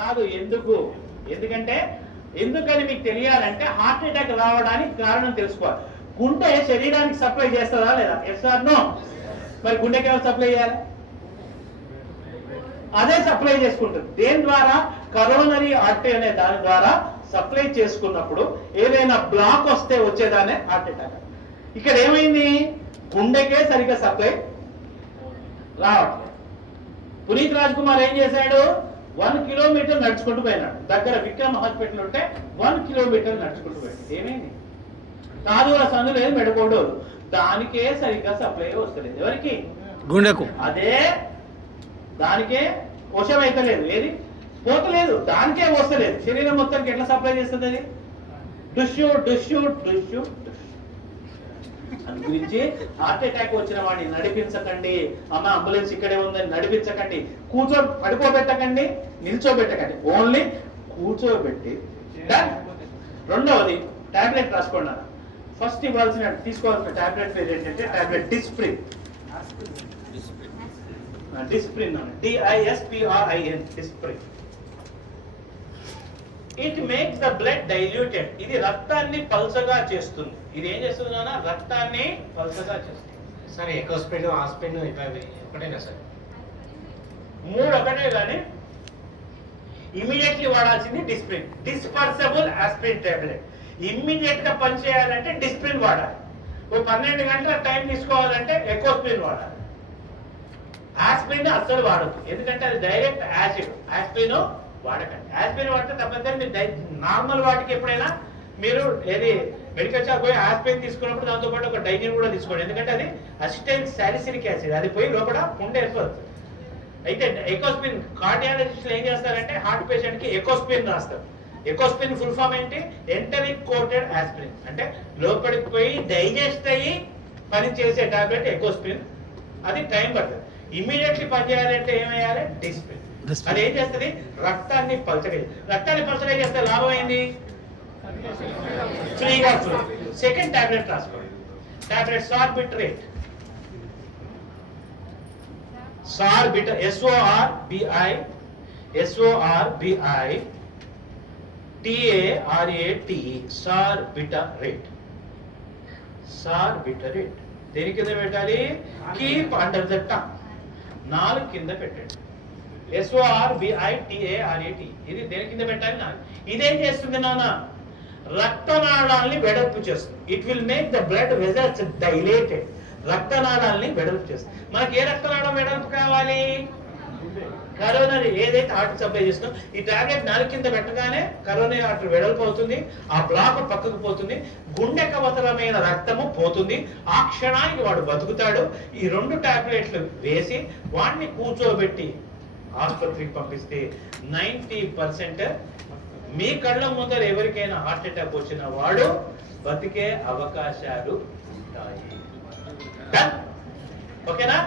కాదు. ఎందుకంటే ఎందుకని మీకు తెలియాలంటే హార్ట్ అటాక్ రావడానికి కారణం తెలుసుకోవాలి. గుండె శరీరానికి సప్లై చేస్తుందా లేదా? Yes or no? మరి గుండెకి ఎవరు సప్లై చేయాలి? అదే సప్లై చేసుకుంటుంది. దేని ద్వారా? కరోనరీ ఆర్టరీ అనే దాని ద్వారా సప్లై చేసుకున్నప్పుడు ఏదైనా బ్లాక్ వస్తే వచ్చేదానే హార్ట్ అటాక్. ఇక్కడ ఏమైంది? గుండెకే సరిగ్గా సప్లై రావట్లేదు. పునీత్ రాజ్ కుమార్ ఏం చేశాడు? 1 కిలోమీటర్ నడుచుకుంటూ పోయినాడు. దగ్గర విక్రమ్ హాస్పిటల్ ఉంటే 1 కిలోమీటర్ నడుచుకుంటూ పోయాడు. ఏమైంది? కాదుల సందు లేదు, మెడకోడోలు, దానికే సరిగ్గా సప్లై వస్తలేదు. ఎవరికి? గుండెకు. అదే దానికే వశం అయితే లేదు, ఏది పోతలేదు, దానికే వస్తలేదు. శరీరం మొత్తానికి ఎట్లా సప్లై చేస్తుంది అది? డుష్యూ డుష్యూ డుష్యూ. అందు గురించి హార్ట్ అటాక్ వచ్చిన వాడిని నడిపించకండి. అమ్మ అంబులెన్స్ ఇక్కడే ఉందని నడిపించకండి. పడుకోబెట్టకండి, నిల్చోబెట్టకండి, ఓన్లీ కూర్చోబెట్టి. రెండవది టాబ్లెట్ రాసుకోండి. ఫస్ట్ తీసుకోవాల్సిన టాబ్లెట్ పేరు ఏంటంటే tablet Disprin. Disprin, DISPRIN, Disprin. It makes the blood diluted. ఇది రక్తాన్ని పల్చగా చేస్తుంది. ఇది ఏం చేస్తుంది నాన్న? రక్తాన్ని పల్చగా చేస్తుంది. సరే, ఎకోస్ప్రిన్, ఆస్ప్రిన్ ఒకటేనా సార్? 3 ఒకటే, కానీ ఇమీడియట్లీ వాడాల్సింది Disprin. Dispersible aspirin tablet. Immediate గా పనిచేయాలంటే డిస్ప్రిన్ వాడాలి. 12 గంటల టైం తీసుకోవాలంటే ఎకోస్ప్రిన్ వాడాలి. ఆస్ప్రిన్ అస్సలు వాడద్దు, ఎందుకంటే అది డైరెక్ట్ యాసిడ్. ఆస్ప్రిన్ వాడకండి. ఆస్ప్రిన్ వాడితే తప్పనిసరి మీరు నార్మల్ వాటికి ఎప్పుడైనా మీరు ఏది మెడికల్ షాప్ పోయి ఆస్ప్రిన్ తీసుకున్నప్పుడు దాంతో పాటు ఒక డైజిన్ కూడా తీసుకోండి. ఎందుకంటే అది అసిటైల్ సాలిసిలిక్ యాసిడ్, అది పోయి లోపల పుండె ఏర్పడుతుంది. అయితే ఎకోస్ప్రిన్ కార్డియాలజిస్టులు ఏం చేస్తారంటే హార్ట్ పేషెంట్ కి ఎకోస్ప్రిన్ రాస్తారు. ఎకోస్ప్రిన్ ఫుల్ ఫామ్ ఏంటి? Enteric coated aspirin. అంటే లోపలికి పోయి డైజెస్ట్ అయ్యి పని చేసే టాబ్లెట్ ఎకోస్ప్రిన్. అది టైం పడుతుంది. ఇమీడియట్లీ పనిచేయాలంటే ఏమయ్యాలి? డిస్ప్రిన్. అది ఏం చేస్తుంది? రక్తాన్ని పల్చగా. రక్తాన్ని పల్చగా చేస్తే లాభం ఏంది? ఫ్రీగా ఫ్లో. సెకండ్ టాబ్లెట్ రాసుకోండి. టాబ్లెట్ సార్బిట్రేట్. సార్బిట, SORBITARATE, సార్బిటరేట్. సార్బిటరేట్ దేని కింద పెట్టాలి? కీప్ అండర్ ద టంగ్, నాలుగు కింద పెట్టండి. SORBITARATE ఇది దేని కింద పెట్టాలి? నాలుగు. ఇదేం చేస్తుంది నాన్న? రక్తనాళాల్ని వెడల్పు చేస్తుంది. It will make the blood vessels dilated. రక్తనాళాల్ని వెడల్పు చేస్తుంది. మనకి ఏ రక్తనాళం వెడల్పు కావాలి? కరోనరీ, ఏదైతే హార్ట్ సప్లై చేస్తుందో ఈ టాబ్లెట్ నాలుగు కింద పెట్టగానే కరోనరీ ఆర్టరీ వెడల్పు అవుతుంది. ఆ బ్లాక్ పక్కకు పోతుంది. గుండెకు అవసరమైన రక్తము పోతుంది. ఆ క్షణానికి వాడు బతుకుతాడు. ఈ 2 టాబ్లెట్లు వేసి వాడిని కూర్చోబెట్టి ఆసుపత్రికి పంపిస్తే 90% మీ కళ్ళ ముందర ఎవరికైనా హార్ట్ అటాక్ వచ్చిన వాడు బతికే అవకాశాలు ఉంటాయి. ఓకేనా?